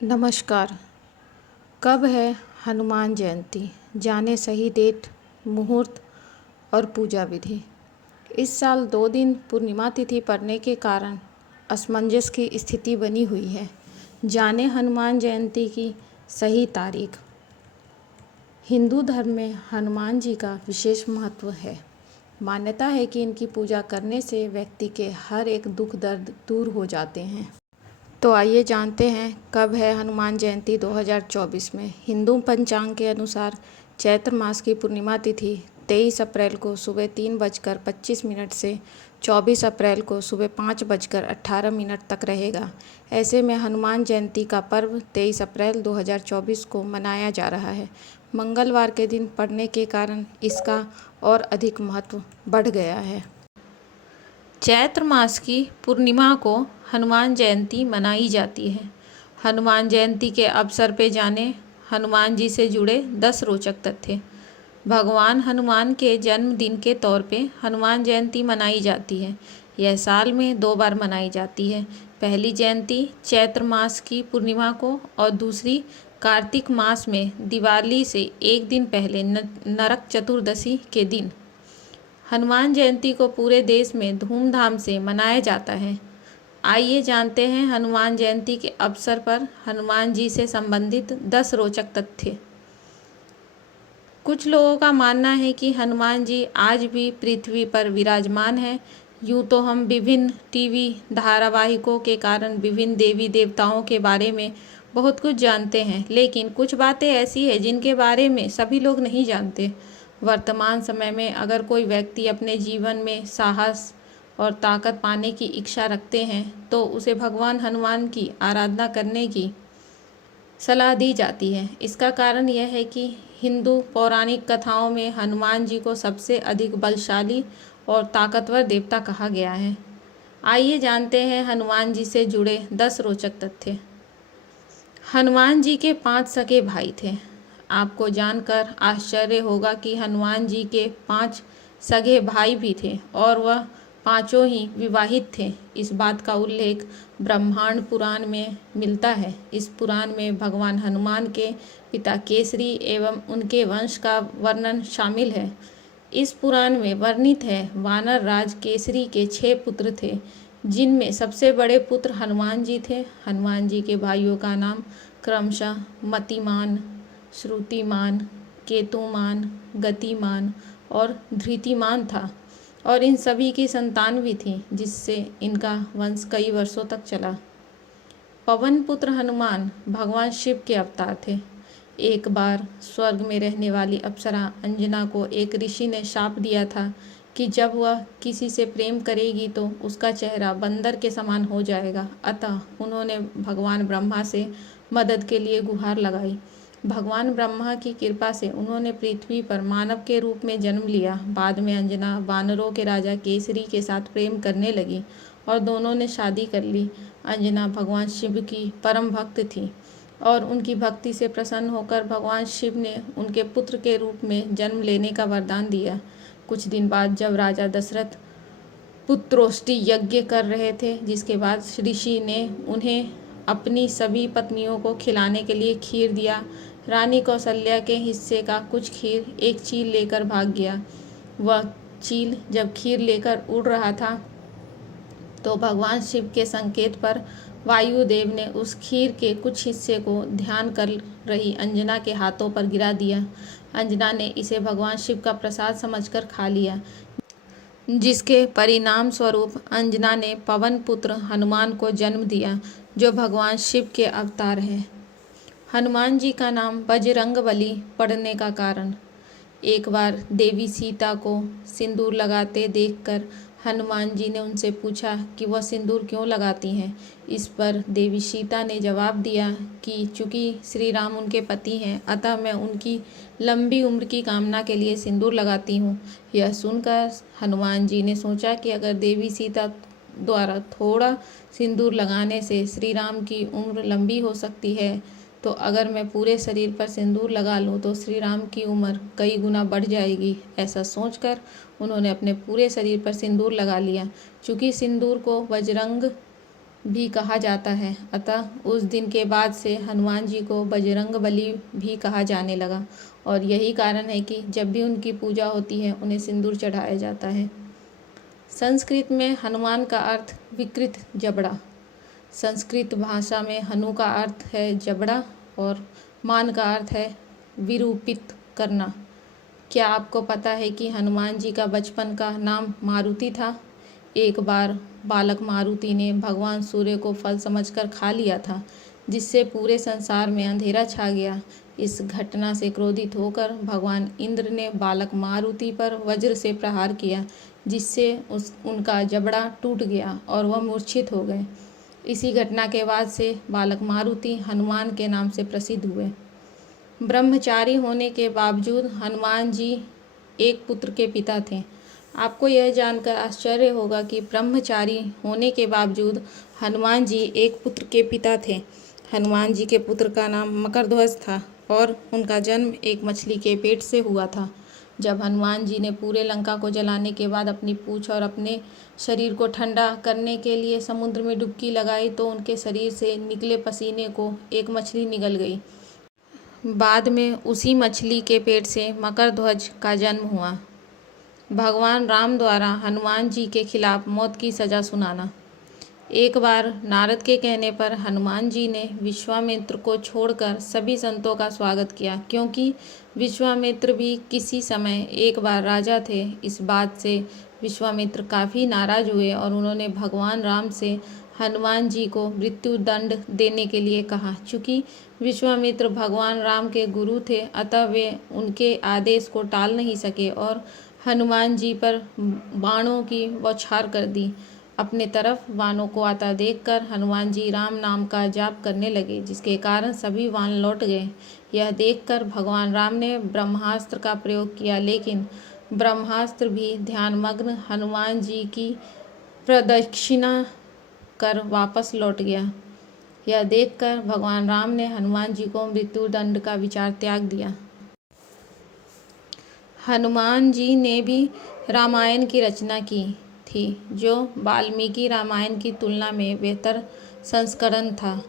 नमस्कार। कब है हनुमान जयंती? जाने सही डेट, मुहूर्त और पूजा विधि। इस साल 2 दिन पूर्णिमा तिथि पड़ने के कारण असमंजस की स्थिति बनी हुई है। जाने हनुमान जयंती की सही तारीख। हिंदू धर्म में हनुमान जी का विशेष महत्व है। मान्यता है कि इनकी पूजा करने से व्यक्ति के हर एक दुख दर्द दूर हो जाते हैं। तो आइए जानते हैं कब है हनुमान जयंती 2024 में। हिंदू पंचांग के अनुसार चैत्र मास की पूर्णिमा तिथि 23 अप्रैल को सुबह 3:25 से 24 अप्रैल को सुबह 5:18 तक रहेगा। ऐसे में हनुमान जयंती का पर्व 23 अप्रैल 2024 को मनाया जा रहा है। मंगलवार के दिन पड़ने के कारण इसका और अधिक महत्व बढ़ गया है। चैत्र मास की पूर्णिमा को हनुमान जयंती मनाई जाती है। हनुमान जयंती के अवसर पे जाने हनुमान जी से जुड़े 10 रोचक तथ्य। भगवान हनुमान के जन्मदिन के तौर पे हनुमान जयंती मनाई जाती है। यह साल में 2 बार मनाई जाती है। पहली जयंती चैत्र मास की पूर्णिमा को और दूसरी कार्तिक मास में दिवाली से एक दिन पहले नरक चतुर्दशी के दिन। हनुमान जयंती को पूरे देश में धूमधाम से मनाया जाता है। आइए जानते हैं हनुमान जयंती के अवसर पर हनुमान जी से संबंधित 10 रोचक तथ्य। कुछ लोगों का मानना है कि हनुमान जी आज भी पृथ्वी पर विराजमान हैं। यूँ तो हम विभिन्न टीवी धारावाहिकों के कारण विभिन्न देवी देवताओं के बारे में बहुत कुछ जानते हैं, लेकिन कुछ बातें ऐसी हैं जिनके बारे में सभी लोग नहीं जानते। वर्तमान समय में अगर कोई व्यक्ति अपने जीवन में साहस और ताकत पाने की इच्छा रखते हैं तो उसे भगवान हनुमान की आराधना करने की सलाह दी जाती है। इसका कारण यह है कि हिंदू पौराणिक कथाओं में हनुमान जी को सबसे अधिक बलशाली और ताकतवर देवता कहा गया है। आइए जानते हैं हनुमान जी से जुड़े 10 रोचक तथ्य। हनुमान जी के 5 सगे भाई थे। आपको जानकर आश्चर्य होगा कि हनुमान जी के 5 सगे भाई भी थे और वह पांचों ही विवाहित थे। इस बात का उल्लेख ब्रह्मांड पुराण में मिलता है। इस पुराण में भगवान हनुमान के पिता केसरी एवं उनके वंश का वर्णन शामिल है। इस पुराण में वर्णित है वानर राज केसरी के 6 पुत्र थे, जिनमें सबसे बड़े पुत्र हनुमान जी थे। हनुमान जी के भाइयों का नाम क्रमशः मतिमान, श्रुतिमान, केतुमान, गतिमान और धृतिमान था और इन सभी की संतान भी थी, जिससे इनका वंश कई वर्षों तक चला। पवन पुत्र हनुमान भगवान शिव के अवतार थे। एक बार स्वर्ग में रहने वाली अप्सरा अंजना को एक ऋषि ने शाप दिया था कि जब वह किसी से प्रेम करेगी तो उसका चेहरा बंदर के समान हो जाएगा। अतः उन्होंने भगवान ब्रह्मा से मदद के लिए गुहार लगाई। भगवान ब्रह्मा की कृपा से उन्होंने पृथ्वी पर मानव के रूप में जन्म लिया। बाद में अंजना वानरों के राजा केसरी के साथ प्रेम करने लगी और दोनों ने शादी कर ली। अंजना भगवान शिव की परम भक्त थी और उनकी भक्ति से प्रसन्न होकर भगवान शिव ने उनके पुत्र के रूप में जन्म लेने का वरदान दिया। कुछ दिन बाद जब राजा दशरथ पुत्रोष्टि यज्ञ कर रहे थे, जिसके बाद ऋषि ने उन्हें अपनी सभी पत्नियों को खिलाने के लिए खीर दिया। रानी कौशल्या के हिस्से का कुछ खीर एक चील लेकर भाग गया। वह चील जब खीर लेकर उड़ रहा था तो भगवान शिव के संकेत पर वायुदेव ने उस खीर के कुछ हिस्से को ध्यान कर रही अंजना के हाथों पर गिरा दिया। अंजना ने इसे भगवान शिव का प्रसाद समझकर खा लिया, जिसके परिणाम स्वरूप अंजना ने पवन पुत्र हनुमान को जन्म दिया, जो भगवान शिव के अवतार हैं। हनुमान जी का नाम बजरंगबली पड़ने का कारण। एक बार देवी सीता को सिंदूर लगाते देखकर हनुमान जी ने उनसे पूछा कि वह सिंदूर क्यों लगाती हैं। इस पर देवी सीता ने जवाब दिया कि चूँकि श्री राम उनके पति हैं, अतः मैं उनकी लंबी उम्र की कामना के लिए सिंदूर लगाती हूँ। यह सुनकर हनुमान जी ने सोचा कि अगर देवी सीता द्वारा थोड़ा सिंदूर लगाने से श्री राम की उम्र लंबी हो सकती है, तो अगर मैं पूरे शरीर पर सिंदूर लगा लूं तो श्री राम की उम्र कई गुना बढ़ जाएगी। ऐसा सोचकर उन्होंने अपने पूरे शरीर पर सिंदूर लगा लिया। चूँकि सिंदूर को बजरंग भी कहा जाता है। अतः उस दिन के बाद से हनुमान जी को बजरंगबली भी कहा जाने लगा और यही कारण है कि जब भी उनकी पूजा होती है उन्हें सिंदूर चढ़ाया जाता है। संस्कृत में हनुमान का अर्थ विकृत जबड़ा। संस्कृत भाषा में हनु का अर्थ है जबड़ा और मान का अर्थ है विरूपित करना। क्या आपको पता है कि हनुमान जी का बचपन का नाम मारुति था? एक बार बालक मारुति ने भगवान सूर्य को फल समझकर खा लिया था, जिससे पूरे संसार में अंधेरा छा गया। इस घटना से क्रोधित होकर भगवान इंद्र ने बालक मारुति पर वज्र से प्रहार किया, जिससे उनका जबड़ा टूट गया और वह मूर्छित हो गए। इसी घटना के बाद से बालक मारुति हनुमान के नाम से प्रसिद्ध हुए। ब्रह्मचारी होने के बावजूद हनुमान जी एक पुत्र के पिता थे। आपको यह जानकर आश्चर्य होगा कि ब्रह्मचारी होने के बावजूद हनुमान जी एक पुत्र के पिता थे। हनुमान जी के पुत्र का नाम मकरध्वज था और उनका जन्म एक मछली के पेट से हुआ था। जब हनुमान जी ने पूरे लंका को जलाने के बाद अपनी पूंछ और अपने शरीर को ठंडा करने के लिए समुद्र में डुबकी लगाई तो उनके शरीर से निकले पसीने को एक मछली निगल गई। बाद में उसी मछली के पेट से मकरध्वज का जन्म हुआ। भगवान राम द्वारा हनुमान जी के खिलाफ मौत की सज़ा सुनाना। एक बार नारद के कहने पर हनुमान जी ने विश्वामित्र को छोड़कर सभी संतों का स्वागत किया, क्योंकि विश्वामित्र भी किसी समय एक बार राजा थे। इस बात से विश्वामित्र काफ़ी नाराज हुए और उन्होंने भगवान राम से हनुमान जी को मृत्यु दंड देने के लिए कहा। चूँकि विश्वामित्र भगवान राम के गुरु थे, अतः वे उनके आदेश को टाल नहीं सके और हनुमान जी पर बाणों की बौछार कर दी। अपने तरफ वानों को आता देखकर हनुमान जी राम नाम का जाप करने लगे, जिसके कारण सभी वान लौट गए। यह देखकर भगवान राम ने ब्रह्मास्त्र का प्रयोग किया, लेकिन ब्रह्मास्त्र भी ध्यानमग्न हनुमान जी की प्रदक्षिणा कर वापस लौट गया। यह देखकर भगवान राम ने हनुमान जी को मृत्यु दंड का विचार त्याग दिया। हनुमान जी ने भी रामायण की रचना की थी, जो वाल्मीकि रामायण की तुलना में बेहतर संस्करण था।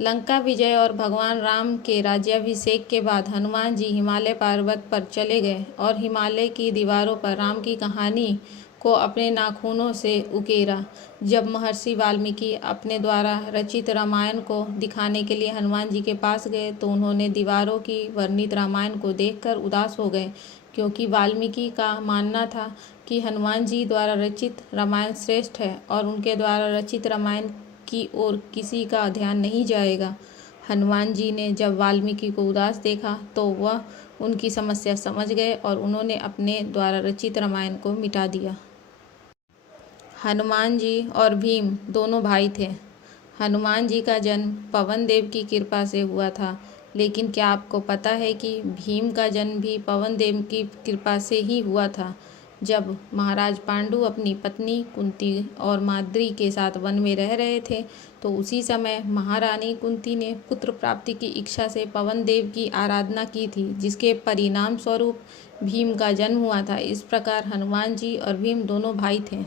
लंका विजय और भगवान राम के राज्याभिषेक के बाद हनुमान जी हिमालय पर्वत पर चले गए और हिमालय की दीवारों पर राम की कहानी को अपने नाखूनों से उकेरा। जब महर्षि वाल्मीकि अपने द्वारा रचित रामायण को दिखाने के लिए हनुमान जी के पास गए तो उन्होंने दीवारों की वर्णित रामायण को देखकर उदास हो गए, क्योंकि वाल्मीकि का मानना था कि हनुमान जी द्वारा रचित रामायण श्रेष्ठ है और उनके द्वारा रचित रामायण की ओर किसी का ध्यान नहीं जाएगा। हनुमान जी ने जब वाल्मीकि को उदास देखा तो वह उनकी समस्या समझ गए और उन्होंने अपने द्वारा रचित रामायण को मिटा दिया। हनुमान जी और भीम दोनों भाई थे। हनुमान जी का जन्म पवन देव की कृपा से हुआ था, लेकिन क्या आपको पता है कि भीम का जन्म भी पवन देव की कृपा से ही हुआ था? जब महाराज पांडु अपनी पत्नी कुंती और माद्री के साथ वन में रह रहे थे तो उसी समय महारानी कुंती ने पुत्र प्राप्ति की इच्छा से पवन देव की आराधना की थी, जिसके परिणाम स्वरूप भीम का जन्म हुआ था। इस प्रकार हनुमान जी और भीम दोनों भाई थे।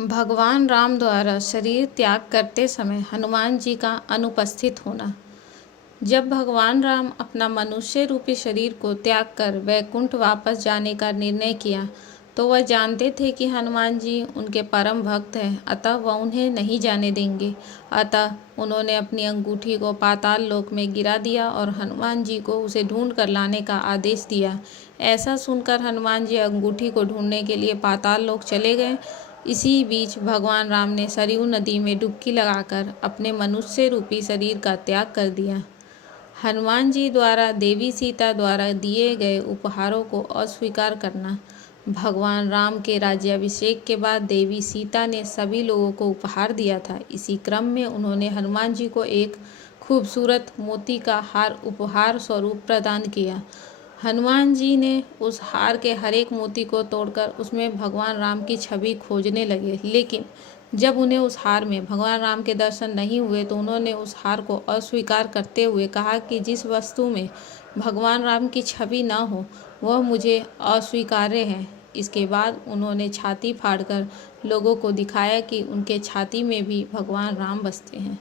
भगवान राम द्वारा शरीर त्याग करते समय हनुमान जी का अनुपस्थित होना। जब भगवान राम अपना मनुष्य रूपी शरीर को त्याग कर वैकुंठ वापस जाने का निर्णय किया तो वह जानते थे कि हनुमान जी उनके परम भक्त हैं, अतः वह उन्हें नहीं जाने देंगे। अतः उन्होंने अपनी अंगूठी को पाताल लोक में गिरा दिया और हनुमान जी को उसे ढूंढ कर लाने का आदेश दिया। ऐसा सुनकर हनुमान जी अंगूठी को ढूंढने के लिए पाताल लोक चले गए। इसी बीच भगवान राम ने सरयू नदी में डुबकी लगाकर अपने मनुष्य रूपी शरीर का त्याग कर दिया। हनुमान जी द्वारा देवी सीता द्वारा दिए गए उपहारों को अस्वीकार करना। भगवान राम के राज्याभिषेक के बाद देवी सीता ने सभी लोगों को उपहार दिया था। इसी क्रम में उन्होंने हनुमान जी को एक खूबसूरत मोती का हार उपहार स्वरूप प्रदान किया। हनुमान जी ने उस हार के हर एक मोती को तोड़कर उसमें भगवान राम की छवि खोजने लगे, लेकिन जब उन्हें उस हार में भगवान राम के दर्शन नहीं हुए तो उन्होंने उस हार को अस्वीकार करते हुए कहा कि जिस वस्तु में भगवान राम की छवि न हो वह मुझे अस्वीकार्य है। इसके बाद उन्होंने छाती फाड़कर लोगों को दिखाया कि उनके छाती में भी भगवान राम बसते हैं।